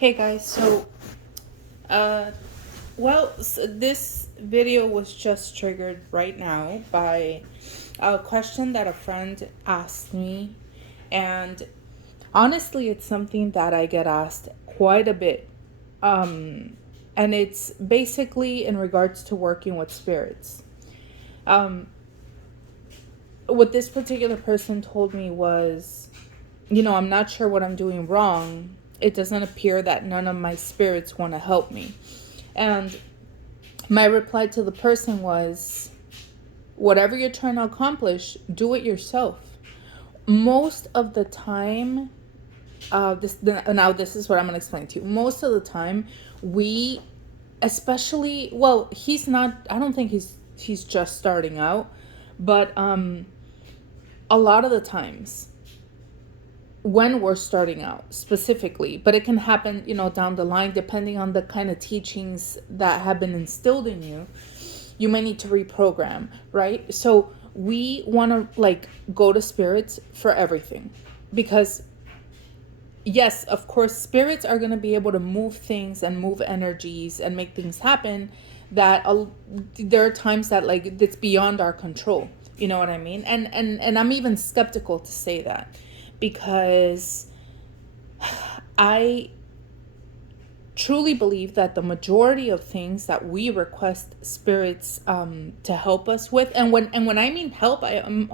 Hey guys, uh, this video was just triggered right now by a question that a friend asked me, and honestly, it's something that I get asked quite a bit. And it's basically in regards to working with spirits. Um, what this particular person told me was, I'm not sure what I'm doing wrong. It doesn't appear that none of my spirits want to help me. And my reply to the person was, whatever you're trying to accomplish, do it yourself. Most of the time, this is what I'm going to explain to you. Most of the time, we, especially, he's not, I don't think he's just starting out, but a lot of the times, when we're starting out specifically, but it can happen, down the line, depending on the kind of teachings that have been instilled in you. You may need to reprogram, right? So we want to go to spirits for everything, because yes, of course, spirits are going to be able to move things and move energies and make things happen that there are times that it's beyond our control. You know what I mean? And I'm even skeptical to say that, because I truly believe that the majority of things that we request spirits to help us with, and when I mean help, I'm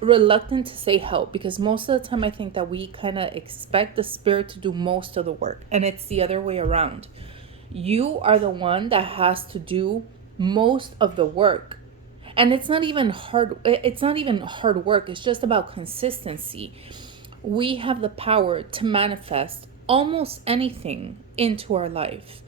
reluctant to say help, because most of the time I think that we kind of expect the spirit to do most of the work, and it's the other way around. You are the one that has to do most of the work. And it's not even hard work. It's just about consistency. We have the power to manifest almost anything into our life.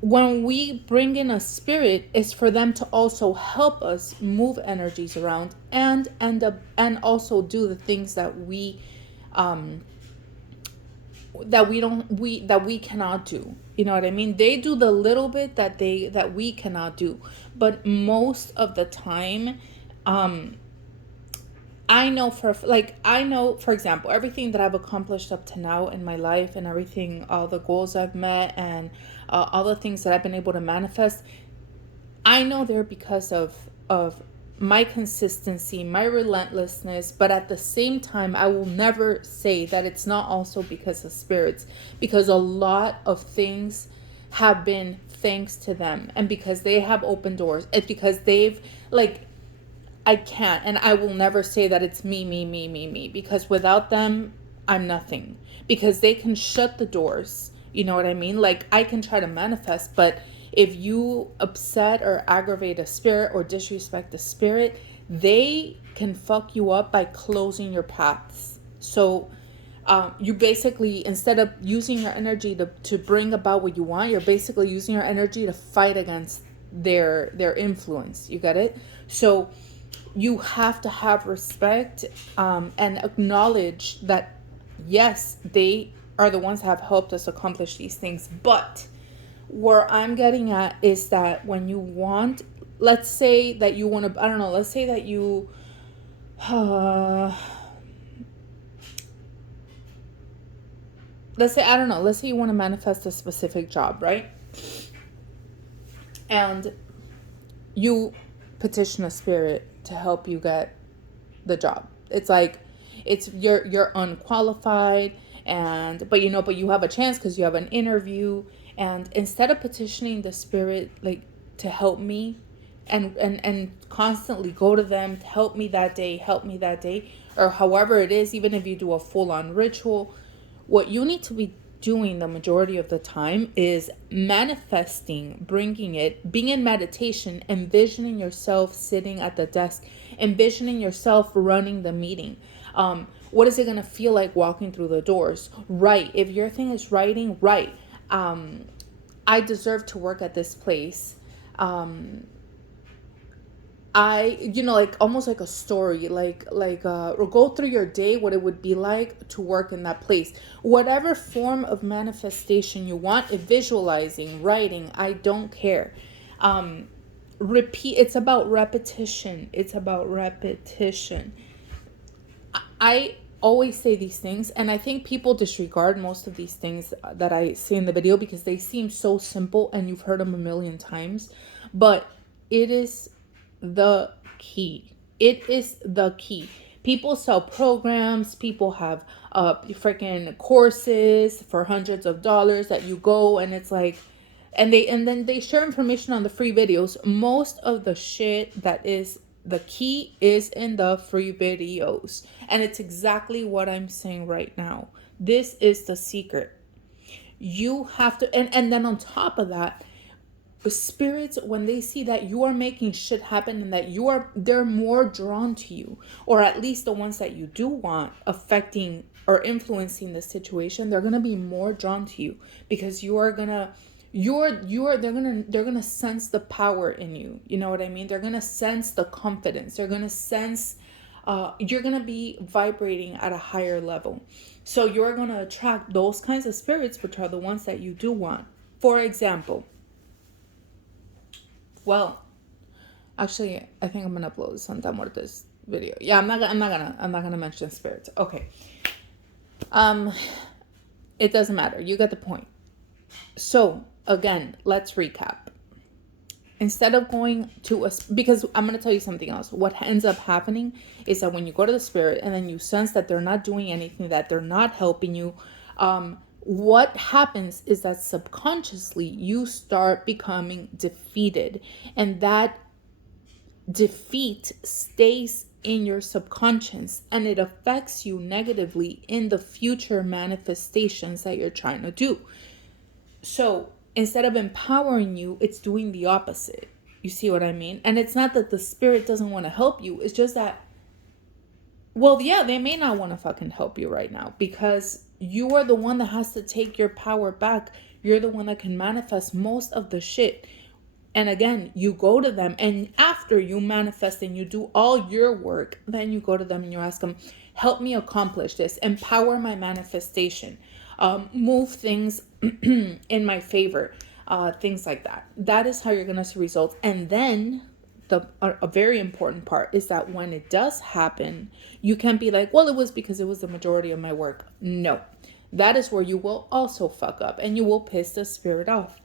When we bring in a spirit, is for them to also help us move energies around and end up and also do the things that we that we cannot do. You know what I mean? They do the little bit that we cannot do. But most of the time, I know, for example, everything that I've accomplished up to now in my life, and everything, all the goals I've met, and all the things that I've been able to manifest, I know they're because of my consistency, my relentlessness. But at the same time, I will never say that it's not also because of spirits, because a lot of things have been thanks to them, and because they have opened doors. It's because they've I can't, and I will never say that it's me, because without them, I'm nothing. Because they can shut the doors. You know what I mean? I can try to manifest, but if you upset or aggravate a spirit or disrespect a spirit, they can fuck you up by closing your paths. So you basically, instead of using your energy to bring about what you want, you're basically using your energy to fight against their influence. You get it? So you have to have respect, and acknowledge that yes, they are the ones that have helped us accomplish these things. But where I'm getting at is that when you want, let's say that you want to, I don't know, let's say that you let's say, I don't know, let's say you want to manifest a specific job, right? And you petition a spirit to help you get the job. It's you're unqualified, but you have a chance because you have an interview. And instead of petitioning the spirit to help me, and constantly go to them to help me that day, or however it is, even if you do a full-on ritual, what you need to be doing the majority of the time is manifesting, bringing it, being in meditation, envisioning yourself sitting at the desk, envisioning yourself running the meeting. What is it going to feel like walking through the doors? Right. If your thing is writing, right. I deserve to work at this place. Almost like a story, or go through your day, what it would be like to work in that place. Whatever form of manifestation you want, visualizing, writing, I don't care. Repeat. It's about repetition. I always say these things, and I think people disregard most of these things that I say in the video because they seem so simple and you've heard them a million times, but it is the key. It is the key. People sell programs, people have freaking courses for hundreds of dollars that you go, and it's like, and then they share information on the free videos. Most of the shit that is the key is in the free videos, and it's exactly what I'm saying right now. This is the secret. You have to, and then on top of that, the spirits, when they see that you are making shit happen and that they're more drawn to you, or at least the ones that you do want affecting or influencing the situation, they're gonna be more drawn to you because they're gonna sense the power in you. You know what I mean? They're gonna sense the confidence. They're gonna sense you're gonna be vibrating at a higher level. So you're gonna attract those kinds of spirits, which are the ones that you do want. For example, well, actually, I think I'm gonna upload santamuerte's video. Yeah, I'm not gonna mention spirits. Okay. It doesn't matter. You get the point. So again, let's recap. Instead of going to because I'm going to tell you something else. What ends up happening is that when you go to the spirit and then you sense that they're not doing anything, that they're not helping you, what happens is that subconsciously you start becoming defeated, and that defeat stays in your subconscious and it affects you negatively in the future manifestations that you're trying to do. So instead of empowering you, it's doing the opposite. You see what I mean? And it's not that the spirit doesn't want to help you. It's just that, well, yeah, they may not want to fucking help you right now because you are the one that has to take your power back. You're the one that can manifest most of the shit. And again, you go to them, and after you manifest and you do all your work, then you go to them and you ask them, help me accomplish this, empower my manifestation, move things in my favor, things like that. That is how you're going to see results. And then a very important part is that when it does happen, you can't be like, well, it was because it was the majority of my work. No, that is where you will also fuck up and you will piss the spirit off.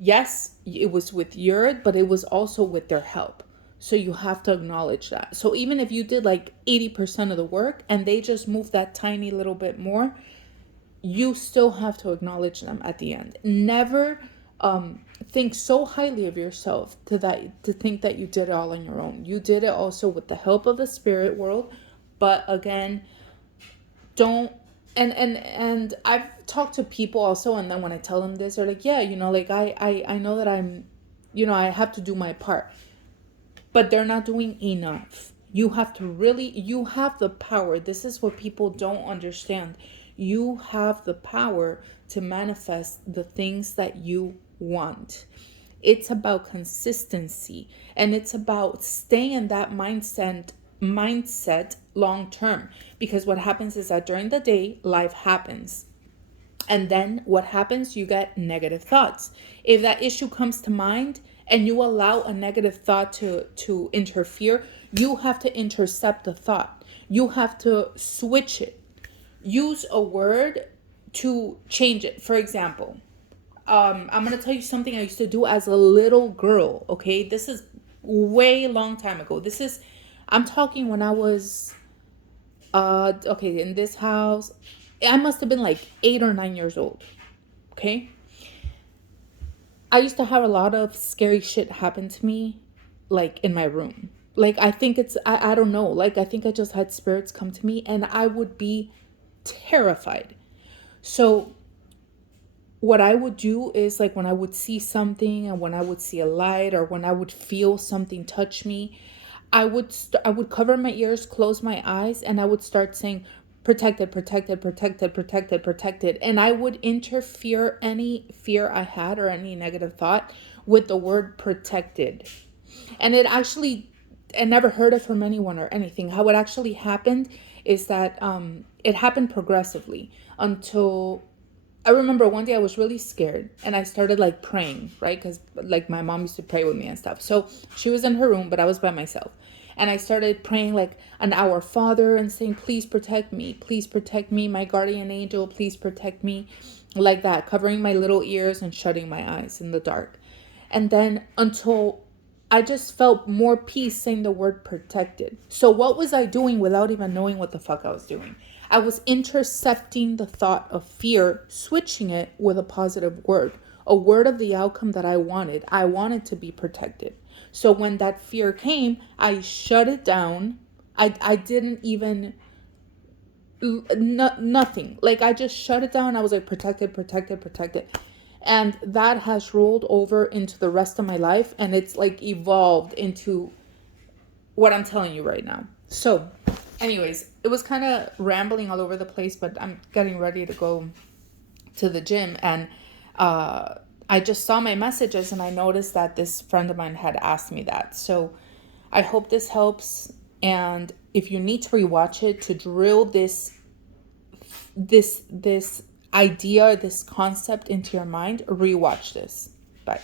Yes, it was with yours, but it was also with their help. So you have to acknowledge that. So even if you did like 80% of the work and they just moved that tiny little bit more, you still have to acknowledge them at the end. Never think so highly of yourself to think that you did it all on your own. You did it also with the help of the spirit world. But again, don't. And I've talked to people also, and then when I tell them this, they're like, yeah, like I know that I'm, I have to do my part, but they're not doing enough. You have the power. This is what people don't understand. You have the power to manifest the things that you want. It's about consistency, and it's about staying in that mindset long term, because what happens is that during the day life happens, and then what happens, you get negative thoughts. If that issue comes to mind and you allow a negative thought to interfere, you have to intercept the thought. You have to switch it. Use a word to change it. For example, I'm gonna tell you something I used to do as a little girl. Okay, this is way long time ago. I'm talking when I was, in this house, I must have been like 8 or 9 years old. Okay. I used to have a lot of scary shit happen to me, like in my room. Like, I think I don't know. Like, I think I just had spirits come to me and I would be terrified. So what I would do is, like, when I would see something and when I would see a light or when I would feel something touch me, I would cover my ears, close my eyes, and I would start saying, protected, protected, protected, protected, protected. And I would interfere any fear I had or any negative thought with the word protected. And I never heard it from anyone or anything. How it actually happened is that it happened progressively until I remember one day I was really scared and I started like praying, right? Because like my mom used to pray with me and stuff. So she was in her room, but I was by myself. And I started praying like an Our Father and saying, please protect me, my guardian angel, please protect me, like that, covering my little ears and shutting my eyes in the dark. And then until I just felt more peace saying the word protected. So what was I doing without even knowing what the fuck I was doing? I was intercepting the thought of fear, switching it with a positive word, a word of the outcome that I wanted. I wanted to be protected. So when that fear came, I shut it down. I didn't even, nothing. Like I just shut it down. I was like, protected, protected, protected. And that has rolled over into the rest of my life. And it's like evolved into what I'm telling you right now. So anyways, it was kind of rambling all over the place, but I'm getting ready to go to the gym. And I just saw my messages and I noticed that this friend of mine had asked me that. So I hope this helps. And if you need to rewatch it to drill this idea, this concept into your mind, rewatch this. Bye.